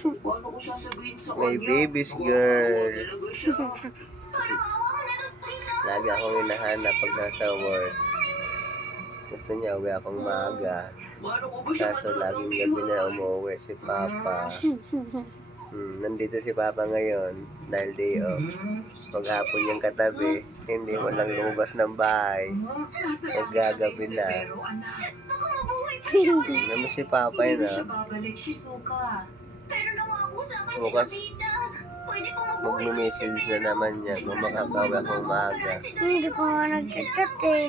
Paano ko sasabihin sa May kanya? baby's Kawawa girl. talaga siya. Lagi akong hinahanap pag nasa work. Gusto niya uwi akong maaga. Paano ko ba siya Kaso laging gabi na umuwi si Papa. Nandito si Papa ngayon dahil day off. Maghapon yung katabi, hindi mo lang lumabas ng bahay. Maggagabi na. Naman si Papa yun ah. babalik, Shizuka. Pero nangako sa akin si Bukas, Nobita. Pwede pa mabuhay mag-message na naman niya kung makakawi akong maaga. Hindi ko nga nag-chat eh.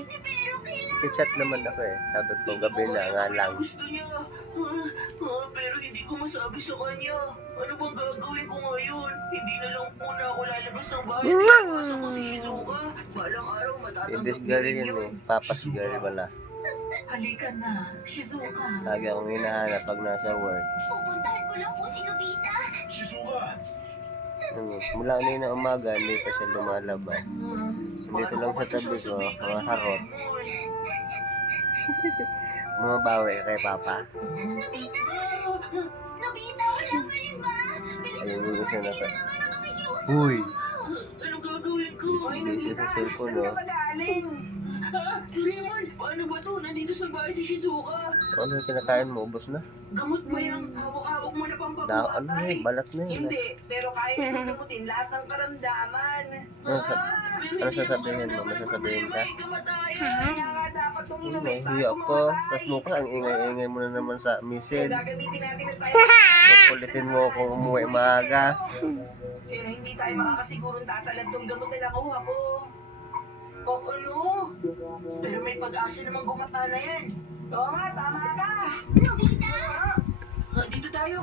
Chat naman ako eh. Sabi ko gabi na nga lang. Gusto niya. Pero hindi ko masabi sa kanya. Ano bang gagawin ko ngayon? Hindi na lang muna ako lalabas ng bahay. Iwasan ko si Shizuka. Balang araw Si matatanggap this na girl rin yun yun. eh. Papa's girl wala. Halika na, Shizuka. Lagi akong hinahanap pag nasa work. Pupuntahan ko lang po si Nobita. Shizuka! Mula kanina umaga, hindi pa siya lumalabas. Dito lang sa tabi ko, mga harot. Bumabawi kay Papa. Nobita! Nobita, wala pa rin ba? Bilisan Ayun, mo gusto naman, na sige pa. na naman ako nakikiusap. Uy! Ano gagawin ko? Busy sa cellphone oh. Raymond, paano ba to? Nandito sa bahay si Shizuka. Ano yung kinakain mo? Ubos na? Gamot ba yung hawak-hawak mo na pang Ano pabuhatay? eh, balat na yun. Hindi, pero kaya nang gamutin lahat ng karamdaman. Ano sasabihin mo? May sasabihin ka? Kaya nga dapat itong inumin Nahiya bago ko. mamatay. Tapos mo ka, ang ingay-ingay mo na naman sa Kaya misil. gagamitin natin na tayo. Kulitin mo kung umuwi maaga. Pero hindi tayo makakasigurong tatalab tong gamot na nakuha ko. O ano? Pero may pag-asa namang gumapala yan. Oo nga, tama ka. Nobita! Dito tayo.